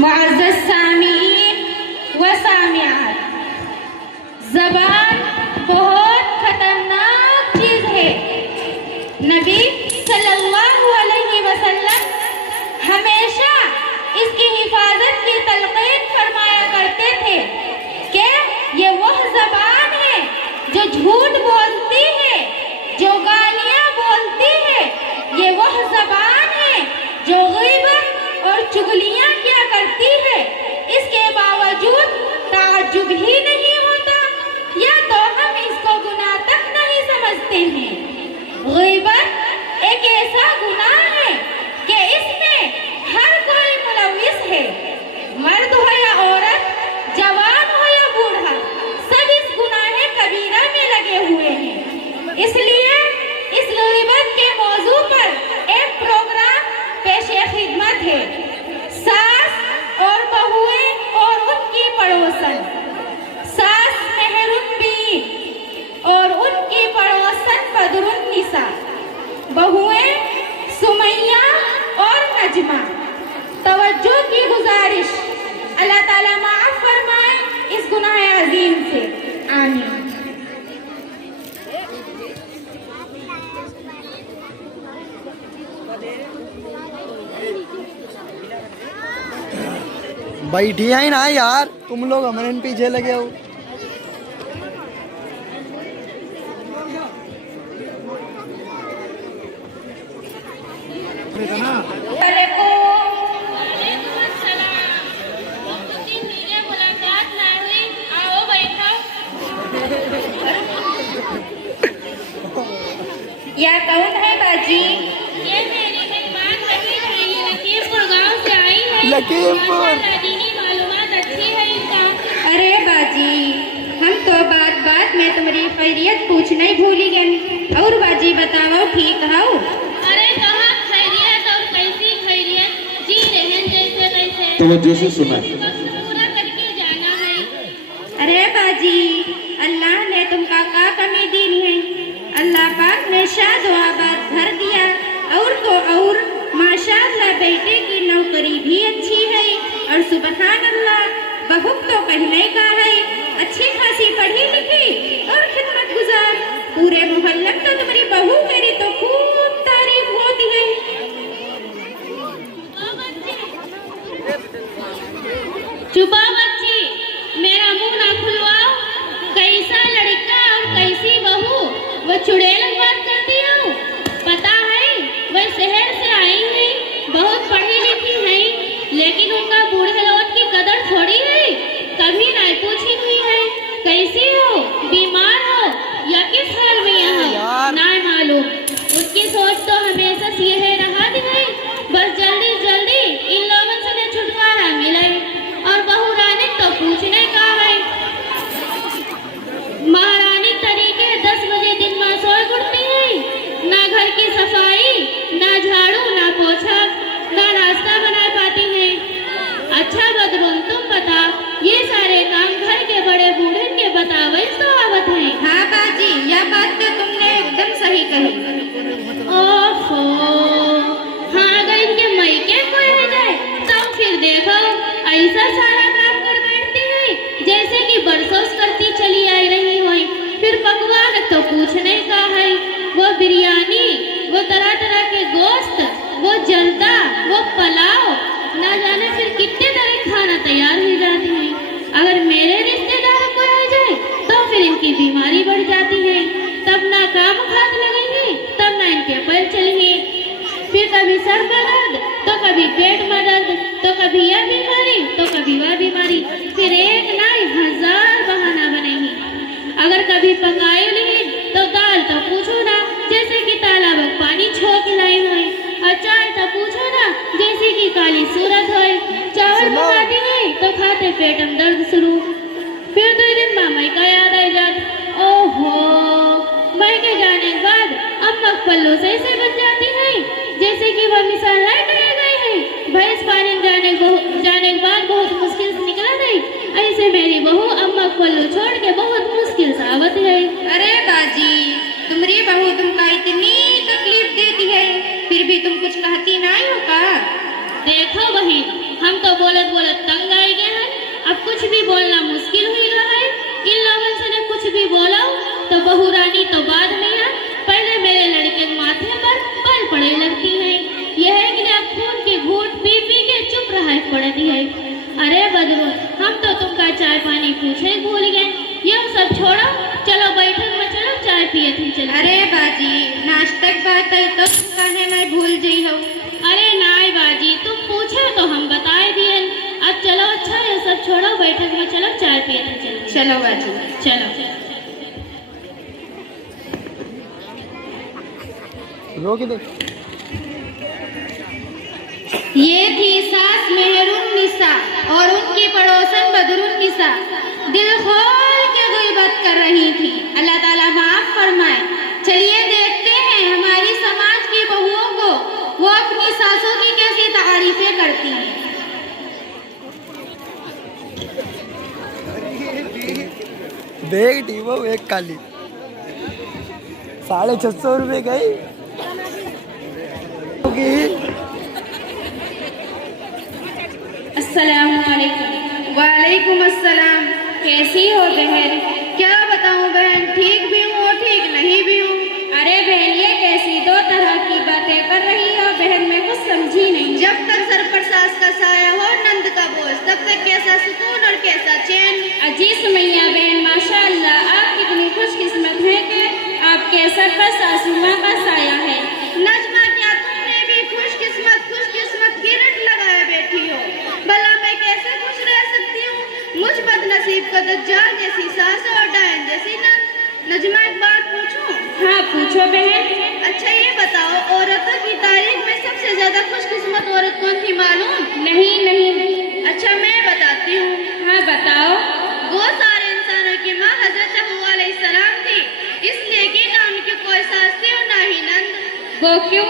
मुअज़्ज़ज़ सामीन व सामिआत, ज़बान बहुत खतरनाक चीज़ है। नबी सल्लल्लाहु अलैहि वसल्लम हमेशा इसकी हिफाजत की तलक़ीन फरमाया करते थे कि ये वह ज़बान है जो झूठ बोलती है, जो गालियाँ बोलती है। ये वह ज़बान है जो ग़ीबत और चुगलियाँ किया करती है। इसके बावजूद ताज्जुब ही नहीं होता, या तो हम इसको गुनाह तक नहीं समझते हैं। ग़ीबत एक ऐसा गुनाह है कि इसमें हर कोई मुलव्विस है, मर्द हो या औरत, जवान हो या बूढ़ा, सब इस गुनाह कबीरा में लगे हुए हैं। इसलिए इस ग़ीबत के मौजू पर एक प्रोग्राम पेशे खिदमत है। सास और बहुएं और उनकी पड़ोसन, सास महरुम बी और उनकी पड़ोसन बदरुन निसा, बहुएं सुमैया और नजमा। तवज्जो की गुजारिश, अल्लाह ताला माफ फरमाए इस गुनाह अजीम से, आमीन। बैठिया ही ना यार, तुम लोग हमारे पीछे लगे हो। या कौन है बाजी? ये मेरी मेहमान रहीम है, ये लखीमपुर गांव से आई है। लखीमपुर। माशाल्लाह दीनी मालूमात अच्छी है इनका। अरे बाजी, हम तो बात बात में तुम्हारी खैरियत पूछना ही भूल गए। और बाजी बताओ, ठीक हो? अरे कहाँ खैरियत और कैसी खैरियत, जी रहन जैसे तैसे। तवज्जो से सुना। वक्त पूरा करके जाना है। अरे बाजी, अल्लाह ने तुमका का कमी दी है? अल्लाह पाक ने शाद व आबाद घर दिया, और तो और माशाअल्लाह बेटे की नौकरी भी अच्छी है, और सुबहान अल्लाह बहू तो कहने का है, अच्छी खासी पढ़ी लिखी और खिदमत गुजार। पूरे मोहल्ले में तो तुम्हारी बहू मेरी तो खूब तारीफ होती है। चुपा बच्ची, मेरा मुंह ना खुलवाओ। कैसा लड़का और कैसी बहू, वो चुड़ैल बात करती हो। पता है वह शहर से आई है, बहुत पढ़ी लिखी है, लेकिन उनका बूढ़े लोग की कदर थोड़ी है। कभी नहीं पूछी हुई है कैसी हो, बीमार हो या किस हाल में यहाँ, ना मालूम। उनकी सोच तो हमेशा यह रहा है, बस जल्दी जल्दी इन लोगों से छुटकारा मिले। और बहू रानी तो पूछने का है, महारानी तरीके 10 बजे दिन में सोए उठती है, ना घर की सफाई, ना झाड़ू, ना पोछा, ना नाश्ता बना पाती है। अच्छा बदरुन, तुम बता, ये सारे काम घर के बड़े बूढ़े के बतावे तो आवत है। हाँ बाजी, यह बात तो तुमने एकदम सही कही। ओफो, हाँ अगर इनके मैके कोई है जाए तब फिर देखो ऐसा सारा काम कर बैठती है जैसे कि बरसों करती चली आई रही हो। फिर पकवान तो पूछने का है, वो बिरयानी, वो तरह तरह के गोश्त, वो जर्दा, वो पुलाव, ना जाने फिर कितने तरह खाना तैयार हो जाती है। अगर मेरे रिश्तेदार को आ जाए तो फिर इनकी बीमारी बढ़ जाती है, तब ना काम खाद लगेंगे, तब ना इनके पैर चलेंगे। फिर कभी सर में दर्द, तो कभी पेट में दर्द, तो कभी यह बीमारी, तो कभी वह बीमारी, फिर एक ना 1000 बहाना बनेंगे। अगर कभी पकाए नहीं तो दाल तो पूछो ना, जैसे कि तालाब में पानी छोक लाई हुई, और चाय तो पूछो ना, जैसे कि काली सूरत हो। चावल पकाती है तो खाते पेट में दर्द शुरू। फिर 2 दिन मामा का याद आ जात, ओहो, मैं के जाने के बाद अम्मा पल्लू से ऐसे बन जाती है जैसे कि वह मिसाल लाई नहीं गई है। भैंस पानी में जाने के बाद बहुत मुश्किल से निकला नहीं, ऐसे मेरी बहू अम्मा पल्लू छोड़ के बहुत मुश्किल से आवत है। अरे बाजी, तुम्हारी बहू तुमका इतनी तकलीफ देती है, फिर भी तुम कुछ कहती नहीं हो का? देखो बहन, हम तो बोलत बोलत तंग आए गए हैं, अब कुछ भी बोलना मुश्किल हुई रहा है। इन लोगों से ने कुछ भी बोला तो बहू रानी तो बाद में है, पहले मेरे लड़के के माथे पर पल पड़े लगती है। यह है कि आप खून के घूंट पी पी के चुप रहा पड़ती है। अरे बदरू, हम तो तुमका चाय पानी पूछे भूल गए, ये सब छोड़ो, चलो बैठक में चलो चाय पिए थे चलो। अरे बाजी, नाश्तक बात है तो कहे मैं भूल गई हूँ। अरे नाई बाजी, तुम पूछे तो हम बताए दिए। अब चलो, अच्छा ये सब छोड़ो, बैठक में चलो चाय पिए थे चलो। चलो बाजी, चलो। रोक दे। ये थी सास मेहरुन्निसा और उनकी पड़ोसन बदरुन्निसा, दिल खोल के ग़ीबत कर रही थी। अल्लाह ताला माफ फरमाए। चलिए देखते हैं हमारी समाज की बहुओं को वो अपनी सासों की कैसी तारीफें करती हैं। देख टीमो एक काली 650 रुपये गई। अस्सलामुअलैकुम। वालेकुम अस्सलाम। कैसी हो बहन? क्या बताऊं बहन, ठीक भी हूँ और ठीक नहीं भी हूँ। अरे बहन, ये कैसी दो तरह की बातें कर रही हो बहन, मैं कुछ समझी नहीं। जब तक सर पर सास का साया हो नंद का बोझ, तब तक कैसा सुकून और कैसा चैन। अजी सुमैया बहन, माशाअल्लाह, आप कितनी खुशकिस्मत हैं कि आपके सर पर सासू माँ का साया है। नजमा, क्या तुमने भी खुशकिस्मत की रट लगाए बैठी हो? भला मैं कैसे खुश रह सकती हूँ? मुझ बदनसीब का दज्जाल जैसी सास और डायन जैसी नंद। नजमा, एक बात पूछूं? हाँ पूछो बहन। अच्छा ये बताओ, औरतों की तारीख में सबसे ज्यादा खुशकिस्मत औरत कौन थी मालूम? नहीं। अच्छा मैं बताती हूँ। हाँ बताओ। वो सारे इंसानों की माँ हजरत हव्वा अलैहिस्सलाम थी, इसलिए कि ना उनकी कोई सास थी और ना ही नंद। वो क्यों?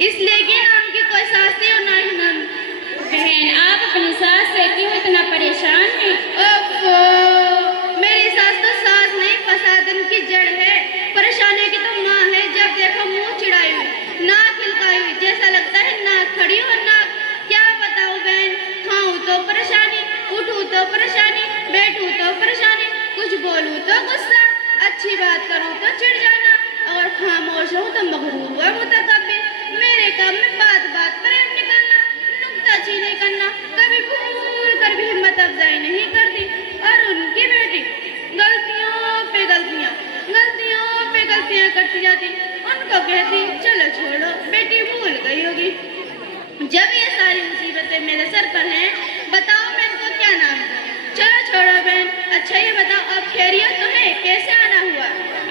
इसलिए कि ना उनकी कोई सास थी और ना ही नंद। बहन, आप अपनी सास से क्यों इतना परेशान हैं? मेरी सास तो सास नहीं, फसादन की जड़ है। परेशानी की तो माँ है, जब देखो मुंह चिढ़ाई हुई, नाक खिलकाई हुई, जैसा लगता है नाक खड़ी हो नाक। क्या बताऊं बहन, खाऊं तो परेशानी, उठूं तो परेशानी, बैठूं तो परेशानी, कुछ बोलूं तो गुस्सा, अच्छी बात करूं तो चिढ़ जाना, और खामोश रहूं तो मगरूर हुआ मुतकब्बिर। मेरे काम में बात बात पर निकलना, नुक्ताचीनी करना, कभी भूल कर भी हिम्मत अफजाई नहीं करती। और उनकी बेटी गलतियों पे गलतियां करती जाती, उनको कहती चलो छोड़ो, बेटी भूल गई होगी। जब ये सारी मुसीबतें मेरे सर पर हैं, बताओ मैं इनको क्या नाम दूं? चलो छोड़ो बहन। अच्छा ये बताओ, अब खैरियत तो है? कैसे आना हुआ?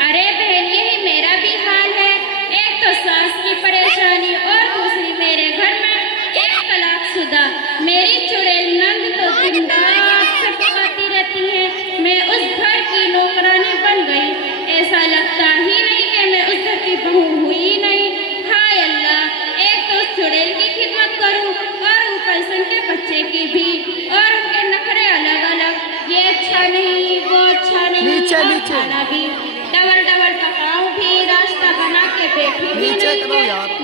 अरे बहन, यही मेरा भी हाल है। एक तो सास की परेशानी और दूसरी मेरे घर में एक तलाकशुदा। मेरी चुड़ैल नंद तो दिन रात से पकाती रहती है, मैं उस घर की नौकरानी बन गई। ऐसा लगता ही नहीं कि मैं उस घर की बहू हुई नहीं। हाय अल्लाह, एक तो चुड़ैल की खिदमत करूं और ऊपर से उनके बच्चे की भी, और उनके नखरे अलग अलग, ये अच्छा नहीं वो अच्छा नहीं, और खाना भी डबल पकाऊं भी, रास्ता बना के बैठी भी नहीं।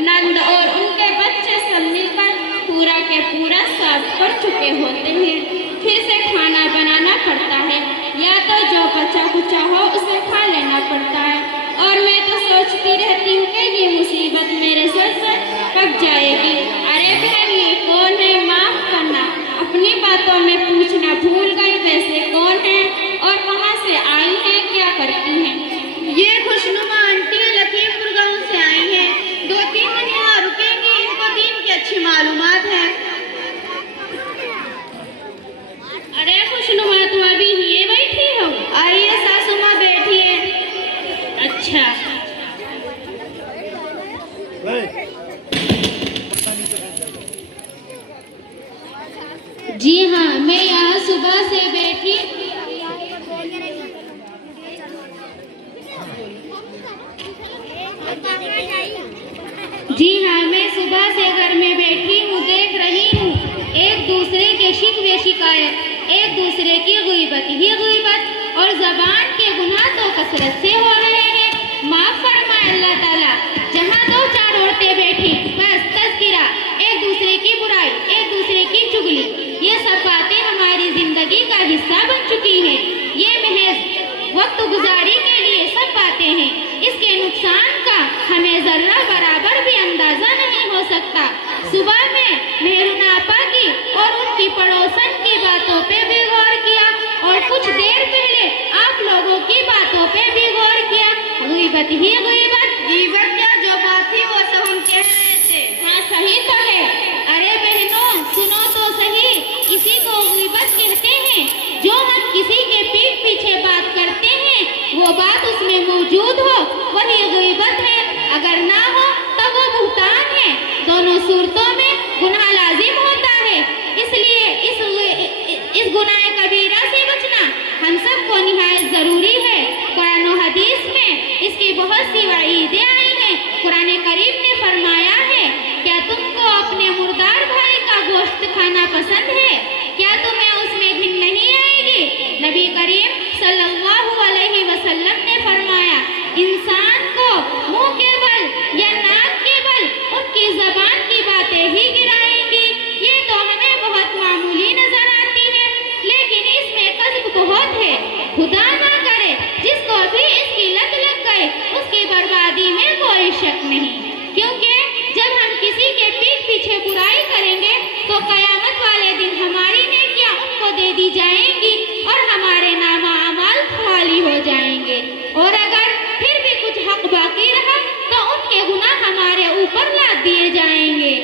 नंद और उनके बच्चे सब मिलकर पूरा के पूरा साफ कर चुके होते हैं, फिर से खाना बनाना पड़ता है, या तो जो बचा कुचा हो उसे खा लेना पड़ता है। और मैं तो सोचती रहती हूँ कि ये मुसीबत मेरे सर पर कब जाएगी। अरे बहन, ये कौन है? माफ करना, अपनी बातों में पूछना भूल गई, वैसे कौन है और कहाँ से आई है, क्या करती हैं? ये खुशनुमा आंटी लखीमपुर गांव से आई हैं, 2-3 दिन यहाँ रुकेंगी, इनको दीन की अच्छी मालूमात है। अरे खुशनुमा, तुम अभी ये बैठी हो? अरे ये सासू माँ बैठी है। अच्छा जी हाँ, मैं यहाँ सुबह से बैठी। जी हाँ, मैं सुबह से घर में बैठी हूँ, देख रही हूँ एक दूसरे के शिकवे शिकायत, एक दूसरे की ग़ीबत ही ग़ीबत, और ज़बान के गुनाह तो कसरत से हो रहे हैं। माफ़ फरमाए अल्लाह ताला। जहाँ 2-4 औरतें बैठी, बस तज़किरा सुबह में मेहरुनापा की और उनकी पड़ोसन की बातों पे भी गौर किया और कुछ देर पहले आप लोगों की बातों पे भी गौर किया। गीबत ही गीबत। गीबत क्या जो बात थी वो सब हम कह रहे थे। हाँ सही तो है। अरे बहनों सुनो तो सही, इसी को गीबत कहते हैं। जो हम किसी के पीठ पीछे बात करते हैं वो बात उसमें मौजूद हो वही गीबत है, अगर ना हो तो वो बुहतान है। दोनों सूरतों में गुनाह लाजिम होता है, इसलिए इस गुनाह कबीरा से बचना हम सबको निहायत जरूरी है। कुरान और हदीस में इसकी बहुत सी वईदें आई हैं। कुरान करीम ने फरमाया है, क्या तुमको अपने मुर्दार भाई का गोश्त खाना पसंद है? क्या तुम्हें उसमें घिन नहीं आएगी? नबी करीम सल्लल्लाहु अलैहि वसल्लम ने फरमाया, इंसान को मुंह के बल या नाक के बल उनकी जबान की बातें ही गिराएंगी। ये तो हमें बहुत मामूली नजर आती है, लेकिन इसमें कज़्ब बहुत है। खुदा ना करे जिसको भी इसकी लत लग गए उसकी बर्बादी में कोई शक नहीं, क्योंकि जब हम किसी के पीठ पीछे बुराई करेंगे तो कयामत वाले दिन हमारी नेकियां उनको दे दी जाएंगी और हमारे नामा अमाल खाली हो जाएंगे, और अगर फिर भी कुछ हक बाकी रहा तो उनके गुनाह हमारे ऊपर लाद दिए जाएंगे।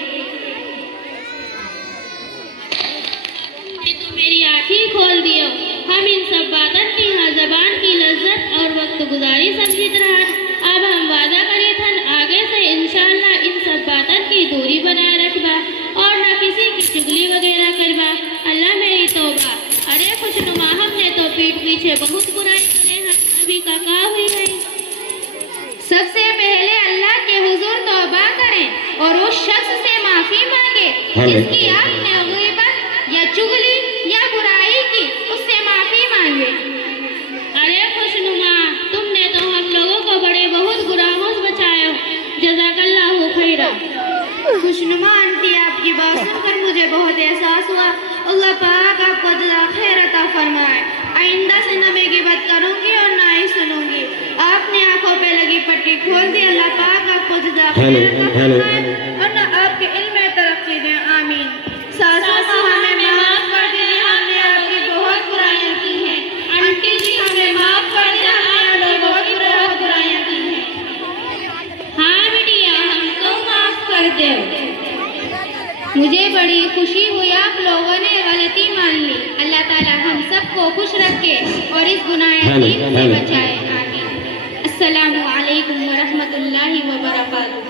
तो मेरी आँखें खोल दियो। हम इन सब बातन की हाँ जबान की लज्जत और वक्त गुजारी समझित रहा। अब हम वादा करे थन आगे से इंशाअल्लाह इन सब बातन की दूरी बनाए रखबा और न किसी की चुगली वगैरह करबा। अल्लाह मेरी तौबा। अरे खुशनुमा हमने तो पीठ पीछे बहुत बुराई करे हैं, अभी का हुई है। सबसे पहले अल्लाह के हुजूर तौबा करें और उस शख्स से माफी मांगे जिसकी आपने गीबत या चुगली या बुराई की, उससे माफी मांगे। अरे खुशनुमा तुमने तो हम लोगों को बड़े बहुत गुनाहों से बचाया, जज़ाकल्लाहु खैरा। खुशनुमा आंटी आपकी बात सुनकर मुझे बहुत एहसास हुआ। अल्लाह पाक आपको जज़ा खैर अता फरमाए। आइंदा से न मैं गिबत करूंगी और ना ही सुनूंगी। आपने आंखों पे लगी पट्टी खोल दी। अल्लाह पाक आपको जज़ा खैर अता फरमाए और न आपके इल्म में तरक्की दे। आमीन। सासू हमें माफ कर दीजिए, हमने आपकी बहुत बुराइयां की हैं। आंटी जी हमें माफ कर दीजिए, हमने आपकी बहुत बुराइयां की हैं। हाँ बिटिया हमको माफ कर दे। मुझे बड़ी खुशी हुई आप लोगों ने गलती मान ली। अल्लाह ताला हम सबको खुश रखे और इस गुनाह अजीम से बचाए। आमीन। अस्सलामु अलैकुम व रहमतुल्लाहि व बरकातुहू।